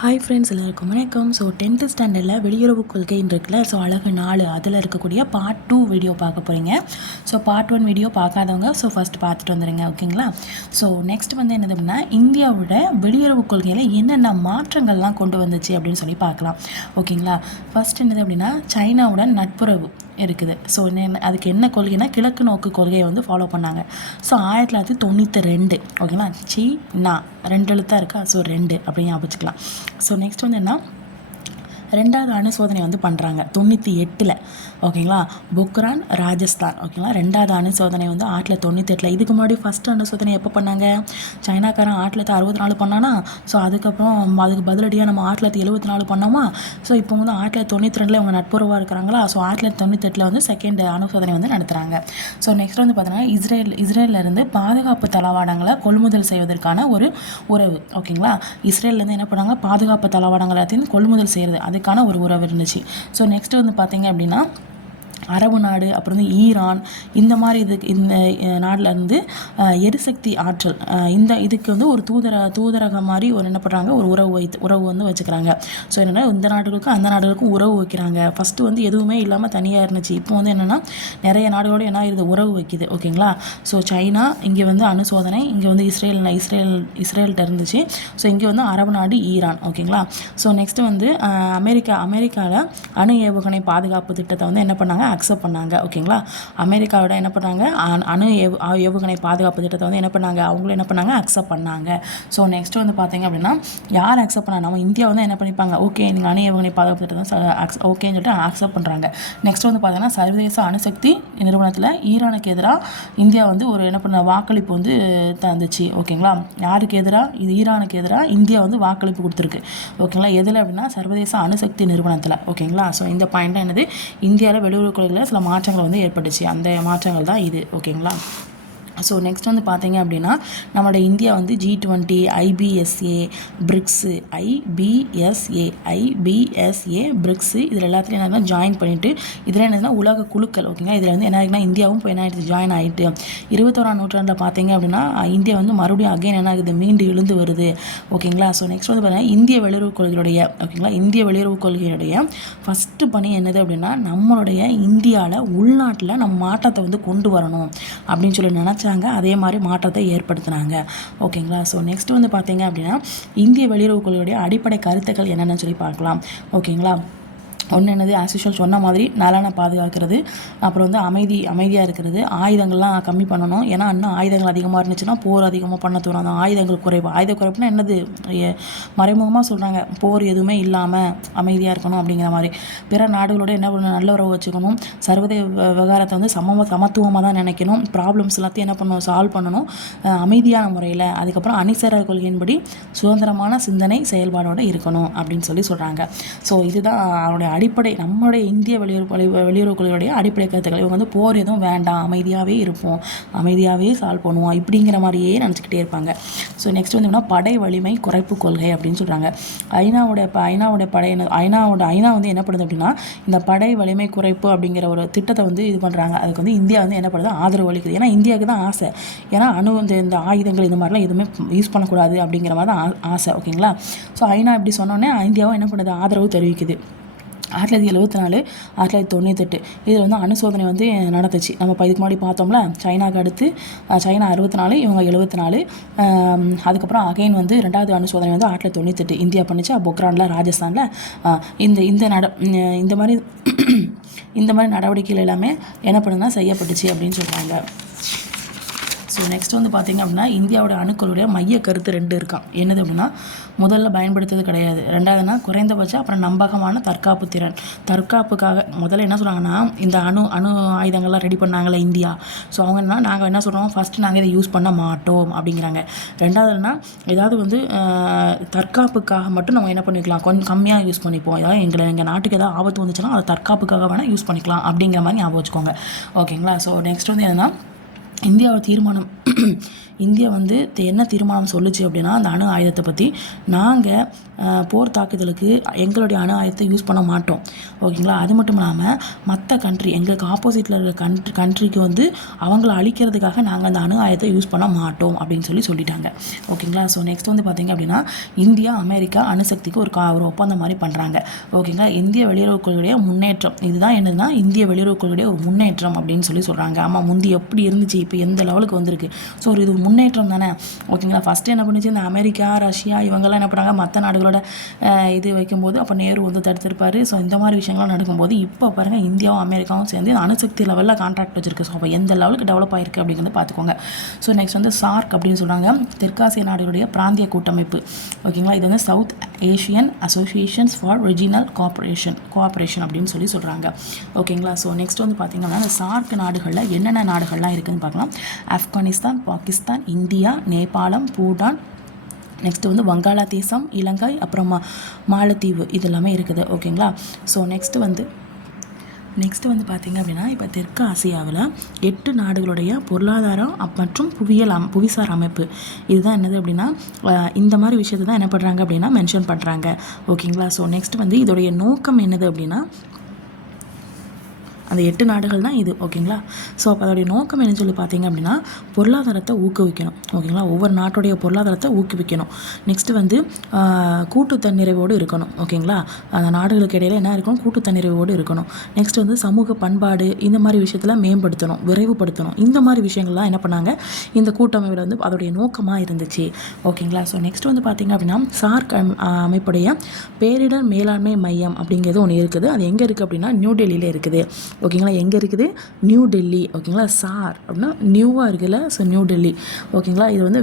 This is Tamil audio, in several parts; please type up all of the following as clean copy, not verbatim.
ஹாய் ஃப்ரெண்ட்ஸ், எல்லாருக்கும் வணக்கம். ஸோ 10th ஸ்டாண்டர்டில் வெளியுறவு கொள்கைன்னு இருக்குல்ல, ஸோ அழகு 4 அதில் இருக்கக்கூடிய பார்ட் 2 வீடியோ பார்க்க போகிறீங்க. ஸோ பார்ட் 1 வீடியோ பார்க்காதவங்க ஃபஸ்ட்டு பார்த்துட்டு வந்துடுங்க, ஓகேங்களா. ஸோ நெக்ஸ்ட் என்னது அப்படின்னா, இந்தியாவோட வெளியுறவு கொள்கையில் என்னென்ன மாற்றங்கள்லாம் கொண்டு வந்துச்சு அப்படின்னு சொல்லி பார்க்கலாம், ஓகேங்களா. ஃபஸ்ட் என்னது அப்படின்னா, சைனாவுடன் நட்புறவு இருக்குது. ஸோ அதுக்கு என்ன கொள்கைனா, கிழக்கு நோக்கு கொள்கையை ஃபாலோ பண்ணாங்க. ஸோ 1992, ஓகேங்களா. சீனா 2 எழுத்தாக இருக்கா, ஸோ 2 அப்படின்னு ஞாபகம் வச்சுக்கலாம். ஸோ நெக்ஸ்ட் என்ன, 2வது அணு சோதனை பண்ணுறாங்க 98, ஓகேங்களா. பொக்ரான், ராஜஸ்தான், ஓகேங்களா. 2வது அணு சோதனை 1998. இதுக்கு முன்னாடி ஃபஸ்ட்டு அணு சோதனை எப்போ பண்ணாங்க, சைனாக்காரன் 1964 பண்ணானா. ஸோ அதுக்கப்புறம் அதுக்கு பதிலடியாக நம்ம 1974 பண்ணோமா. ஸோ இப்போ 1992 இவங்க நட்புறவாக இருக்கிறாங்களா. ஸோ 1998 செகண்ட் அணு சோதனை நடத்துகிறாங்க. ஸோ நெக்ஸ்ட் பார்த்தீங்கன்னா, இஸ்ரேலிருந்து பாதுகாப்பு தளவாடங்களை கொள்முதல் செய்வதற்கான ஒரு உறவு, ஓகேங்களா. இஸ்ரேல்லேருந்து என்ன பண்ணாங்க, பாதுகாப்பு தளவாடங்கள் எல்லாத்தையும் கொள்முதல் செய்கிறது, அதுக்கான ஒரு உறவு இருந்துச்சு. ஸோ நெக்ஸ்ட் பார்த்தீங்க அப்படின்னா, அரபு நாடு, அப்புறம் ஈரான், இந்த மாதிரி இந்த நாட்டிலேருந்து எரிசக்தி ஆற்றல், இதுக்கு ஒரு தூதரகம் மாதிரி என்ன பண்ணுறாங்க, ஒரு உறவு வச்சுக்கிறாங்க. ஸோ என்னென்னா, இந்த நாடுகளுக்கும் அந்த நாடுகளுக்கும் உறவு வைக்கிறாங்க. ஃபஸ்ட்டு எதுவுமே இல்லாமல் தனியாக இருந்துச்சு. இப்போ என்னென்னா, நிறைய நாடுகளோடு என்ன இது உறவு வைக்குது, ஓகேங்களா. ஸோ சைனா இங்கே அணு சோதனை, இங்கே இஸ்ரேல்கிட்ட இருந்துச்சு. ஸோ இங்கே அரபு நாடு, ஈரான், ஓகேங்களா. ஸோ நெக்ஸ்ட்டு அமெரிக்காவில் அணு ஏவுகணை பாதுகாப்பு திட்டத்தை என்ன பண்ணாங்க, அக்செப்ட் பண்ணாங்க, ஓகேங்களா. அமெரிக்காவோட என்ன பண்ணாங்க, அணு ஏவுகணை பாதுகாப்பு திட்டத்தை என்ன பண்ணாங்க, அவங்களும் என்ன பண்ணாங்க, அக்செப்ட் பண்ணாங்க. ஸோ நெக்ஸ்ட் பார்த்தீங்க அப்படின்னா, யார் அக்செப்ட் பண்ணாங்க, நம்ம இந்தியா என்ன பண்ணிப்பாங்க, ஓகே நீங்கள் அணு ஏவுகணை பாதுகாப்பு திட்டத்தை ஓகேன்னு சொல்லிட்டு அக்செப்ட் பண்ணுறாங்க. நெக்ஸ்ட் பார்த்தீங்கன்னா, சர்வதேச அணுசக்தி நிறுவனத்தில் ஈரானுக்கு எதிராக இந்தியா ஒரு என்ன பண்ண வாக்களிப்பு தந்துச்சு, ஓகேங்களா. யாருக்கு எதிராக, இது ஈரானுக்கு எதிராக இந்தியா வாக்களிப்பு கொடுத்துருக்கு, ஓகேங்களா. எதில் அப்படின்னா, சர்வதேச அணுசக்தி நிறுவனத்தில், ஓகேங்களா. ஸோ இந்த பாயிண்ட் என்னது, இந்தியாவில் வெளியுறவு கொள்கையில் சில மாற்றங்கள் ஏற்பட்டுச்சு, அந்த மாற்றங்கள் தான் இது, ஓகேங்களா. ஸோ நெக்ஸ்ட் பார்த்தீங்க அப்படின்னா, நம்மளோட India G20, IBSA, bricks, IBSA bricks, இதில் எல்லாத்துலையும் என்ன ஜாயின் பண்ணிவிட்டு, இதில் என்னதுன்னா உலக குழுக்கள், ஓகேங்களா. இதில் என்ன ஆகுதுன்னா, இந்தியாவும் இப்போ என்ன ஆகிடுச்சு, ஜாயின் ஆகிட்டு 21ஆம் நூற்றாண்டில் பார்த்தீங்க அப்படின்னா, இந்தியா மறுபடியும் அகைன் என்ன ஆகுது, மீண்டு எழுந்து வருது, ஓகேங்களா. ஸோ நெக்ஸ்ட் பார்த்தீங்கன்னா, இந்திய வெளியுறவு கொள்கையுடைய, ஓகேங்களா, இந்திய வெளியுறவு கொள்கையுடைய ஃபஸ்ட்டு பணி என்னது அப்படின்னா, நம்மளுடைய இந்தியாவில் உள்நாட்டில் நம்ம மாற்றத்தை கொண்டு வரணும் அப்படின்னு சொல்லி நினச்சா, அதே மாதிரி மாற்றத்தை ஏற்படுத்தினாங்க, ஓகேங்களா. ஸோ நெக்ஸ்ட் பார்த்தீங்க அப்படின்னா, இந்திய வெளியுறவு கொள்கையுடைய அடிப்படை கருத்துக்கள் என்னென்னு சொல்லி பார்க்கலாம், ஓகேங்களா. ஒன்று என்னது, ஆஸ் யூஷுவல் சொன்ன மாதிரி நலனை பாதுகாக்கிறது, அப்புறம் அமைதியாக இருக்கிறது, ஆயுதங்கள்லாம் கம்மி பண்ணணும். ஏன்னா இன்னும் ஆயுதங்கள் அதிகமாக இருந்துச்சுன்னா போர் அதிகமாக பண்ண தோணும். அந்த ஆயுத குறைப்புனா என்னது, மறைமுகமாக சொல்கிறாங்க, போர் எதுவுமே இல்லாமல் அமைதியாக இருக்கணும் அப்படிங்கிற மாதிரி. பிற நாடுகளோட என்ன பண்ணணும், நல்ல உறவு வச்சுக்கணும். சர்வதேச விவகாரத்தை சமத்துவமாக தான் நினைக்கணும். ப்ராப்ளம்ஸ் எல்லாத்தையும் என்ன பண்ணணும், சால்வ் பண்ணணும் அமைதியான முறையில். அதுக்கப்புறம் அணிசர கொள்கையின்படி சுதந்திரமான சிந்தனை செயல்பாடோடு இருக்கணும் அப்படின்னு சொல்லி சொல்கிறாங்க. ஸோ இதுதான் அவருடைய அடிப்படை, நம்மளுடைய இந்திய வெளியுறவு கொள்கையுடைய அடிப்படை கருத்துக்கள். இவங்க போர் எதுவும் வேண்டாம், அமைதியாகவே இருப்போம், அமைதியாகவே சால்வ் பண்ணுவோம் இப்படிங்கிற மாதிரியே நினச்சிக்கிட்டே இருப்பாங்க. ஸோ நெக்ஸ்ட் படை வலிமை குறைப்பு கொள்கை அப்படின்னு சொல்கிறாங்க. ஐநா என்ன பண்ணுது அப்படின்னா, இந்த படை வலிமை குறைப்பு அப்படிங்கிற ஒரு திட்டத்தை இது பண்ணுறாங்க. அதுக்கு இந்தியா என்ன பண்ணுது, ஆதரவு அளிக்குது. ஏன்னா இந்தியாவுக்கு தான் ஆசை, ஏன்னா இந்த ஆயுதங்கள் இந்த மாதிரிலாம் எதுவுமே யூஸ் பண்ணக்கூடாது அப்படிங்கிற மாதிரி தான் ஆசை, ஓகேங்களா. ஸோ ஐநா இப்படி சொன்னோன்னே இந்தியாவும் என்ன பண்ணுது, ஆதரவு தெரிவிக்குது. 1974, 1998 இதில் அணு சோதனை நடந்துச்சு. நம்ம இதுக்கு முன்னாடி பார்த்தோம்ல, சைனாவுக்கு அடுத்து சைனா 64, இவங்க 74. அதுக்கப்புறம் அகைன் 2வது அணு சோதனை 1998 இந்தியா பண்ணிச்சு, பொக்ரானில், ராஜஸ்தானில். இந்த மாதிரி நடவடிக்கைகள் எல்லாமே என்ன பண்ணுன்னா செய்யப்பட்டுச்சு அப்படின்னு சொல்கிறாங்க. ஸோ நெக்ஸ்ட் பார்த்தீங்க அப்படின்னா, இந்தியாவோட அணுக்களுடைய மைய கருத்து 2 இருக்கான். என்னது அப்படின்னா, முதல்ல பயன்படுத்துறது கிடையாது, 2வதுனா குறைந்தபட்சம், அப்புறம் நம்பகமான தற்காப்பு திறன். தற்காப்புக்காக முதல்ல என்ன சொல்கிறாங்கன்னா, இந்த அணு ஆயுதங்கள்லாம் ரெடி பண்ணாங்களே இந்தியா. ஸோ அவங்க நாங்கள் என்ன சொல்கிறோம், ஃபஸ்ட்டு நாங்கள் இதை யூஸ் பண்ண மாட்டோம் அப்படிங்கிறாங்க. 2வதுனா ஏதாவது தற்காப்புக்காக மட்டும் நம்ம என்ன பண்ணிக்கலாம், கொஞ்சம் கம்மியாக யூஸ் பண்ணிப்போம். ஏதாவது எங்கள் நாட்டுக்கு ஏதாவது ஆபத்து வந்துச்சுன்னா அதை தற்காப்புக்காக வேணால் யூஸ் பண்ணிக்கலாம் அப்படிங்கிற மாதிரி ஞாபகம் வச்சுக்கோங்க, ஓகேங்களா. ஸோ நெக்ஸ்ட் என்னன்னா, இந்தியாவோட தீர்மானம் இந்தியா வந்து என்ன தீர்மானம் சொல்லுச்சு அப்படின்னா, அந்த அணு ஆயுதத்தை பற்றி நாங்கள் போர் தாக்குதலுக்கு எங்களுடைய அணு ஆயுதத்தை யூஸ் பண்ண மாட்டோம். ஓகேங்களா? அது மட்டும் இல்லாமல் மற்ற கண்ட்ரி எங்களுக்கு ஆப்போசிட்டில் இருக்கிற கண்ட்ரிக்கு வந்து அவங்கள அழிக்கிறதுக்காக நாங்கள் அந்த அணு ஆயுதத்தை யூஸ் பண்ண மாட்டோம் அப்படின்னு சொல்லிட்டாங்க. ஓகேங்களா? ஸோ நெக்ஸ்ட் வந்து பார்த்திங்க அப்படின்னா, இந்தியா அமெரிக்கா அணுசக்திக்கு ஒரு ஒப்பந்தம் மாதிரி பண்ணுறாங்க. ஓகேங்களா? இந்திய வெளியுறவு கொள்கையுடைய முன்னேற்றம் இதுதான் என்னதுன்னா, இந்திய வெளியுறவு கொள்கையுடைய ஒரு முன்னேற்றம் அப்படின்னு சொல்கிறாங்க. ஆமாம், முந்தி எப்படி இருந்துச்சு, இப்போ எந்த லெவலுக்கு வந்திருக்கு. ஸோ இது முன்னேற்றம் தானே. ஓகேங்களா? ஃபஸ்ட்டு என்ன பண்ணுச்சு, இந்த அமெரிக்கா ரஷ்யா இவங்கெல்லாம் என்ன பண்ணாங்க, மற்ற நாடுகளோட இது வைக்கும்போது அப்போ நேரு வந்து தடுத்திருப்பார். ஸோ இந்த மாதிரி விஷயங்கள்லாம் நடக்கும்போது இப்போ பாருங்கள், இந்தியாவும் அமெரிக்காவும் சேர்ந்து அணுசக்தி லெவலில் கான்ட்ராக்ட் வச்சிருக்கு. ஸோ அப்போ எந்த லெவலுக்கு டெவலப் ஆகிருக்கு அப்படிங்கிறத பார்த்துக்கோங்க. ஸோ நெக்ஸ்ட் வந்து சார்க் அப்படின்னு சொல்கிறாங்க, தெற்காசிய நாடுகளுடைய பிராந்திய கூட்டமைப்பு. ஓகேங்களா? இது வந்து south Asian associations for regional cooperation அப்படின்னு சொல்கிறாங்க. ஓகேங்களா? ஸோ நெக்ஸ்ட் வந்து பார்த்திங்கன்னா, இந்த சார்க் நாடுகளில் என்னென்ன நாடுகள்லாம் இருக்குதுன்னு பார்க்கலாம். ஆப்கானிஸ்தான், பாகிஸ்தான், இந்தியா, நேபாளம், பூட்டான், நெக்ஸ்ட்டு வந்து வங்காளதேசம், இலங்கை, அப்புறம் மாலத்தீவு இது எல்லாமே இருக்குது. ஓகேங்களா? ஸோ நெக்ஸ்ட்டு வந்து பார்த்திங்க அப்படின்னா, இப்போ தெற்கு ஆசியாவில் 8 நாடுகளுடைய பொருளாதாரம் மற்றும் புவிசார் அமைப்பு இதுதான் என்னது அப்படின்னா, இந்த மாதிரி விஷயத்தை தான் என்ன பண்ணுறாங்க அப்படின்னா மென்ஷன் பண்ணுறாங்க. ஓகேங்களா? ஸோ நெக்ஸ்ட் வந்து இதோடைய நோக்கம் என்னது அப்படின்னா, அந்த 8 நாடுகள் தான் இது. ஓகேங்களா? ஸோ அப்போ அதோடைய நோக்கம் என்னன்னு சொல்லி பார்த்தீங்க அப்படின்னா, பொருளாதாரத்தை ஊக்குவிக்கணும். ஓகேங்களா? ஒவ்வொரு நாட்டுடைய பொருளாதாரத்தை ஊக்குவிக்கணும். நெக்ஸ்ட்டு வந்து கூட்டு தன்னிறைவோடு இருக்கணும். ஓகேங்களா? அந்த நாடுகளுக்கு இடையில என்ன இருக்கணும், கூட்டு தன்னிறைவோடு இருக்கணும். நெக்ஸ்ட் வந்து சமூக பண்பாடு இந்த மாதிரி விஷயத்தில் மேம்படுத்தணும், விரைவுபடுத்தணும். இந்த மாதிரி விஷயங்கள்லாம் என்ன பண்ணாங்க, இந்த கூட்டமைப்பில் வந்து அதோடைய நோக்கமாக இருந்துச்சு. ஓகேங்களா? ஸோ நெக்ஸ்ட் வந்து பார்த்திங்க அப்படின்னா, சார்க் அமைப்புடைய பேரிடர் மேலாண்மை மையம் அப்படிங்கிறது ஒன்று இருக்குது. அது எங்கே இருக்குது அப்படின்னா, நியூ டெல்லியில் இருக்குது. ஓகேங்களா? எங்கே இருக்குது, நியூ டெல்லி. ஓகேங்களா? சார் அப்படின்னா நியூவாக இருக்குல்ல, ஸோ நியூ டெல்லி. ஓகேங்களா? இது வந்து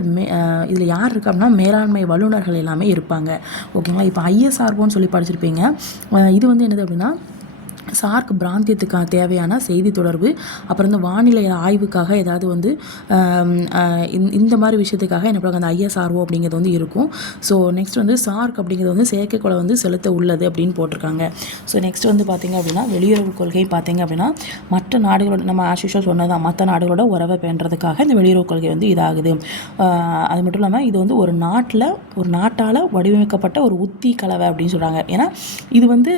இதில் யார் இருக்குது அப்படின்னா, மேலாண்மை வல்லுநர்கள் எல்லாமே இருப்பாங்க. ஓகேங்களா? இப்போ ஐஎஸ்ஆர்ஓன்னு சொல்லி படிச்சிருப்பீங்க. இது வந்து என்னது அப்படின்னா, சார்க் பிராந்தியத்துக்கான தேவையான செய்தி தொடர்பு, அப்புறம் இந்த வானிலை ஆய்வுக்காக ஏதாவது வந்து இந்த மாதிரி விஷயத்துக்காக என்ன பண்ணுவாங்க, அந்த ஐஎஸ்ஆர்ஓ அப்படிங்கிறது வந்து இருக்கும். ஸோ நெக்ஸ்ட் வந்து சார்க் அப்படிங்கிறது வந்து செயற்கைக்கோளை வந்து செலுத்த உள்ளது அப்படின்னு போட்டிருக்காங்க. ஸோ நெக்ஸ்ட் வந்து பார்த்திங்க அப்படின்னா, வெளியுறவு கொள்கை பார்த்திங்க அப்படின்னா, மற்ற நாடுகளோட நம்ம ஆஷிஷல் சொன்னதான், மற்ற நாடுகளோட உறவை பேணுறதுக்காக இந்த வெளியுறவு கொள்கை வந்து இதாகுது. அது மட்டும் இல்லாமல் இது வந்து ஒரு நாட்டால் வடிவமைக்கப்பட்ட ஒரு உத்தி கலவை அப்படின்னு சொல்கிறாங்க. ஏன்னா இது வந்து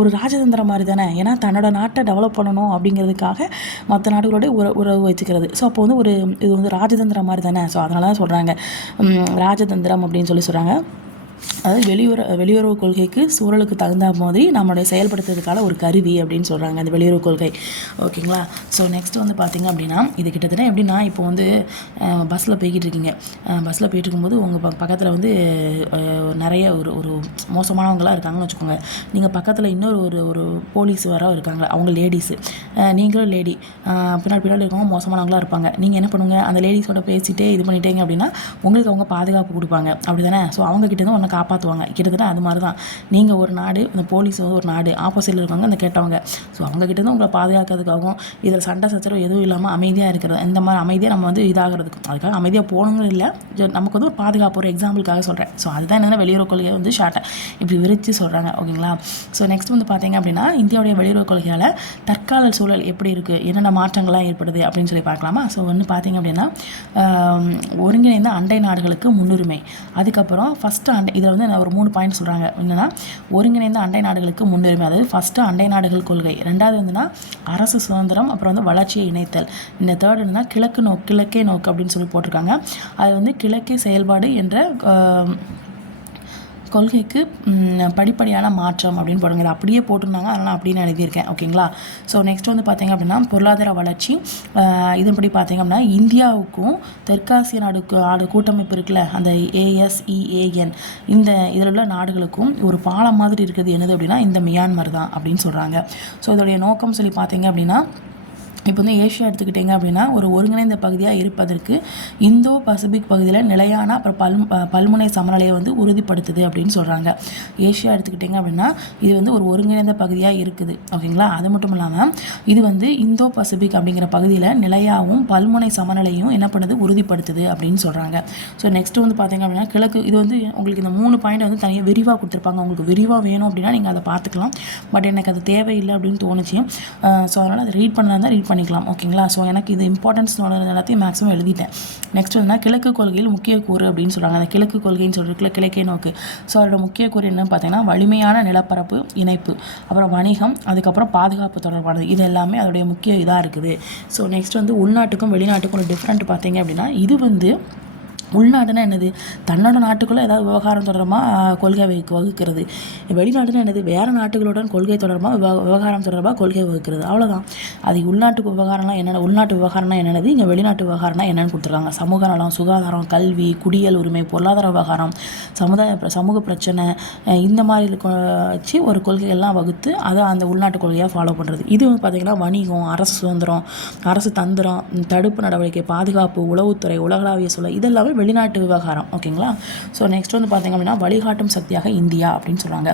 ஒரு ராஜதந்திரம் மாதிரி தானே. ஏன்னா தன்னோட நாட்டை டெவலப் பண்ணணும் அப்படிங்கிறதுக்காக மற்ற நாடுகளோட உறவு வச்சுக்கிறது. ஸோ அப்போ வந்து இது வந்து ராஜதந்திரம் மாதிரி தானே. ஸோ அதனால தான் சொல்கிறாங்க ராஜதந்திரம் அப்படின்னு சொல்கிறாங்க. அதாவது வெளியுறவு கொள்கைக்கு சூழலுக்கு தகுந்த மாதிரி நம்மளுடைய செயல்படுத்துறதுக்கான ஒரு கருவி அப்படின்னு சொல்கிறாங்க அந்த வெளியுறவு கொள்கை. ஓகேங்களா? ஸோ நெக்ஸ்ட் வந்து பார்த்திங்க அப்படின்னா, இது கிட்டத்தட்ட எப்படின்னா, இப்போ வந்து பஸ்ஸில் போய்கிட்டு இருக்கீங்க. பஸ்ஸில் போயிட்டு இருக்கும்போது உங்கள் பக்கத்தில் வந்து நிறைய ஒரு மோசமானவங்களாம் இருக்காங்கன்னு வச்சுக்கோங்க. நீங்கள் பக்கத்தில் இன்னொரு ஒரு போலீஸ் வர இருக்காங்க, அவங்க லேடிஸு, நீங்களும் லேடி, பின்னாடி இருக்கவங்க மோசமானவங்களாக இருப்பாங்க. நீங்கள் என்ன பண்ணுங்க, அந்த லேடிஸோட பேசிகிட்டே இது பண்ணிட்டீங்க அப்படின்னா உங்களுக்கு அவங்க பாதுகாப்பு கொடுப்பாங்க. அப்படி தானே? ஸோ அவங்கக்கிட்ட தான் உன்னை காப்பாற்றுவாங்க. கிட்டத்தட்ட அது மாதிரி தான். நீங்கள் ஒரு நாடு, அந்த போலீஸ் வந்து ஒரு நாடு, ஆப்போசிட்டில் இருக்காங்க அந்த கேட்டவங்க. ஸோ அவங்கக்கிட்ட தான் உங்களை பாதுகாக்கிறதுக்காகவும், இதில் சண்டை சச்சரவு எதுவும் இல்லாமல் அமைதியாக இருக்கிறது, இந்த மாதிரி அமைதியாக நம்ம வந்து இதாகிறதுக்கு, அதுக்காக அமைதியாக போகணுங்கிறது இல்லை, நமக்கு வந்து ஒரு பாதுகாப்பு, ஒரு எக்ஸாம்பிளுக்காக சொல்கிறேன். ஸோ அதுதான் என்னென்ன வெளியுறவு கொள்கையை வந்து ஷார்ட்டாக இப்படி விரித்து சொல்கிறாங்க. ஓகேங்களா? ஸோ நெக்ஸ்ட் வந்து பார்த்திங்க அப்படின்னா, இந்தியாவுடைய வெளியுறவு கொள்கையால் தற்கால சூழல் எப்படி இருக்குது, என்னென்ன மாற்றங்கள்லாம் ஏற்படுது அப்படின்னு சொல்லி பார்க்கலாமா? ஸோ வந்து பார்த்திங்க அப்படின்னா, ஒருங்கிணைந்த அண்டை நாடுகளுக்கு முன்னுரிமை. அதுக்கப்புறம் ஃபஸ்ட்டு இதில் வந்து ஒரு 3 பாயிண்ட் சொல்கிறாங்க. என்னென்னா, ஒருங்கிணைந்த அண்டை நாடுகளுக்கு முன்னுரிமை, அதாவது ஃபஸ்ட்டு அண்டை நாடுகள் கொள்கை. ரெண்டாவது வந்துன்னா அரசு சுதந்திரம், அப்புறம் வந்து வளர்ச்சியை இணைத்தல். இந்த தேர்ட் என்னன்னா கிழக்கே நோக்கு அப்படின்னு சொல்லி போட்டிருக்காங்க. அது வந்து கிழக்கே செயல்பாடு என்ற கொள்கைக்கு படிப்படியான மாற்றம் அப்படின்னு போடுங்க. இது அப்படியே போட்டிருந்தாங்க, அதனால் அப்படின்னு எழுதியிருக்கேன். ஓகேங்களா? ஸோ நெக்ஸ்ட் வந்து பார்த்திங்க அப்படின்னா, பொருளாதார வளர்ச்சி. இதன்படி பார்த்திங்க அப்படின்னா, இந்தியாவுக்கும் தெற்காசிய நாடு கூட்டமைப்பு இருக்குல்ல, அந்த ASEAN, இந்த இதில் உள்ள நாடுகளுக்கும் ஒரு பாலம் மாதிரி இருக்குது. என்னது அப்படின்னா, இந்த மியான்மர் தான் அப்படின்னு சொல்கிறாங்க. ஸோ இதோடைய நோக்கம் சொல்லி பார்த்திங்க அப்படின்னா, இப்போ வந்து ஏஷியா எடுத்துக்கிட்டிங்க அப்படின்னா, ஒரு ஒருங்கிணைந்த பகுதியாக இருப்பதற்கு இந்தோ பசிபிக் பகுதியில் நிலையான அப்புறம் பல்முனை சமநிலையை வந்து உறுதிப்படுத்துது அப்படின்னு சொல்கிறாங்க. ஏஷியா எடுத்துக்கிட்டிங்க அப்படின்னா, இது வந்து ஒரு ஒருங்கிணைந்த பகுதியாக இருக்குது. ஓகேங்களா? அது மட்டும் இல்லாமல் இது வந்து இந்தோ பசிபிக் அப்படிங்கிற பகுதியில் நிலையாகவும் பல்முனை சமநிலையும் என்ன பண்ணுது, உறுதிப்படுத்துது அப்படின்னு சொல்கிறாங்க. ஸோ நெக்ஸ்ட்டு வந்து பார்த்திங்க அப்படின்னா, கிழக்கு, இது வந்து உங்களுக்கு இந்த 3 பாயிண்ட் வந்து தனியாக விரிவாக கொடுத்துருப்பாங்க. உங்களுக்கு விரிவாக வேணும் அப்படின்னா நீங்கள் அதை பார்த்துக்கலாம். பட் எனக்கு அது தேவையில்லை அப்படின்னு தோணுச்சு. ஸோ அதனால் அதை ரீட் பண்ணலாம் தான் ரீட் பண்ணிக்கலாம். ஓகேங்களா? ஸோ எனக்கு இது இம்பார்ட்டன்ஸ் எல்லாத்தையும் மேக்ஸிமம் எழுதிட்டேன். நெக்ஸ்ட் வந்து கிழக்கு கொள்கையில் முக்கிய கூறு அப்படின்னு சொல்கிறாங்க. அந்த கிழக்கு கொள்கைன்னு சொல்லிருக்குல, கிழக்கே நோக்கு. ஸோ அதோட முக்கிய கூறு என்னன்னு பார்த்தீங்கன்னா வலிமையான நிலப்பரப்பு இணைப்பு, அப்புறம் வணிகம், அதுக்கப்புறம் பாதுகாப்பு தொடர்பானது. இது எல்லாமே அதோடைய முக்கிய இதாக இருக்குது. ஸோ நெக்ஸ்ட் வந்து உள்நாட்டுக்கும் வெளிநாட்டுக்கும் ஒரு டிஃப்ரெண்ட் பார்த்தீங்க அப்படின்னா, இது வந்து உள்நாடுனா என்னது, தன்னோட நாட்டுக்குள்ளே ஏதாவது விவகாரம் தொடர்பாக கொள்கை வகுக்கிறது. வெளிநாடுனா என்னது, வேறு நாட்டுகளுடன் கொள்கை தொடர்பாக விவகாரம் தொடர்பாக கொள்கை வகுக்கிறது. அவ்வளோதான். அது உள்நாட்டு விவகாரம்லாம் என்னென்ன, உள்நாட்டு விவகாரம்னா என்னென்னது, இங்கே வெளிநாட்டு விவகாரம்னா என்னென்னு கொடுத்துருக்காங்க. சமூக நலம், சுகாதாரம், கல்வி, குடியல் உரிமை, பொருளாதார விவகாரம், சமூக பிரச்சனை, இந்த மாதிரி வச்சு ஒரு கொள்கைகள்லாம் வகுத்து அதை அந்த உள்நாட்டு கொள்கையாக ஃபாலோ பண்ணுறது. இது வந்து பார்த்திங்கன்னா வணிகம், அரசு சுதந்திரம், அரசு தந்திரம், தடுப்பு நடவடிக்கை, பாதுகாப்பு, உளவுத்துறை, உலகளாவிய சூழல், இதெல்லாமே வெளிநாட்டு விவகாரம். ஓகேங்களா? ஸோ நெக்ஸ்ட் வந்து பார்த்திங்க அப்படின்னா வழிகாட்டும் சக்தியாக இந்தியா அப்படின்னு சொல்கிறாங்க.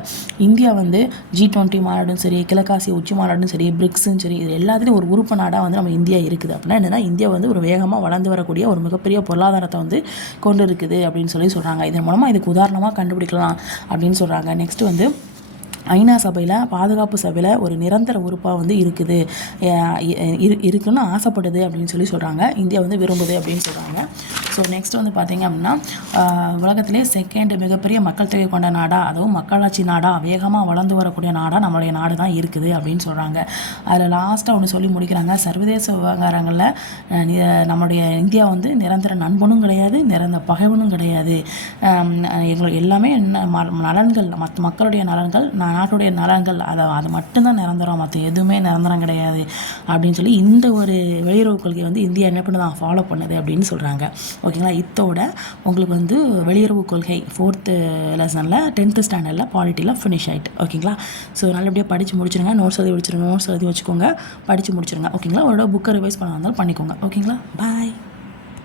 இந்தியா வந்து G20 மாநாடும் சரி, கிழக்காசிய உச்சி மாநாடும் சரி, பிரிக்ஸும் சரி, இது எல்லாத்துலேயும் ஒரு உறுப்பு நாடாக வந்து நம்ம இந்தியா இருக்குது. அப்படின்னா என்னென்னா, இந்தியா வந்து ஒரு வேகமாக வளர்ந்து வரக்கூடிய ஒரு மிகப்பெரிய பொருளாதாரத்தை வந்து கொண்டு இருக்குது அப்படின்னு சொல்கிறாங்க. இதன் மூலமாக இதுக்கு உதாரணமாக கண்டுபிடிக்கலாம் அப்படின்னு சொல்கிறாங்க. நெக்ஸ்ட் வந்து ஐநா சபையில், பாதுகாப்பு சபையில் ஒரு நிரந்தர உறுப்பாக வந்து இருக்குன்னு ஆசைப்படுது அப்படின்னு சொல்கிறாங்க. இந்தியா வந்து விரும்புது அப்படின்னு சொல்கிறாங்க. ஸோ நெக்ஸ்ட் வந்து பார்த்திங்க அப்படின்னா உலகத்திலே செகண்ட் மிகப்பெரிய மக்கள் தொகை கொண்ட நாடாக, அதுவும் மக்களாட்சி நாடாக, வேகமாக வளர்ந்து வரக்கூடிய நாடாக நம்மளுடைய நாடு தான் இருக்குது அப்படின்னு சொல்கிறாங்க. அதில் லாஸ்ட்டாக ஒன்று சொல்லி முடிக்கிறாங்க. சர்வதேச விவகாரங்களில் நம்மளுடைய இந்தியா வந்து நிரந்தர நண்பனும் கிடையாது, நிரந்தர பகைவனும் கிடையாது. எங்களுக்கு எல்லாமே நலன்கள், மற்ற மக்களுடைய நலன்கள், நாட்டுடைய நலன்கள், அது மட்டும்தான் நிரந்தரம், மற்ற எதுவுமே நிரந்தரம் கிடையாது அப்படின்னு சொல்லி இந்த ஒரு வெளியுறவு கொள்கை வந்து இந்தியா என்ன பண்ணுதான், ஃபாலோ பண்ணுது அப்படின்னு சொல்கிறாங்க. ஓகேங்களா? இதோட உங்களுக்கு வந்து வெளியுறவு கொள்கை 4th லெசனில் 10th ஸ்டாண்டர்டில் பாலிட்டியில் ஃபினிஷ் ஆகிட்டு. ஓகேங்களா? ஸோ நல்லபடியாக படித்து முடிச்சிருங்க. நோட்ஸ் எழுதி வச்சுக்கோங்க, படித்து முடிச்சிருங்க. ஓகேங்களா? ஒரு புக்கை ரிவைஸ் பண்ண வந்தாலும் பண்ணிக்கோங்க. ஓகேங்களா? பாய்.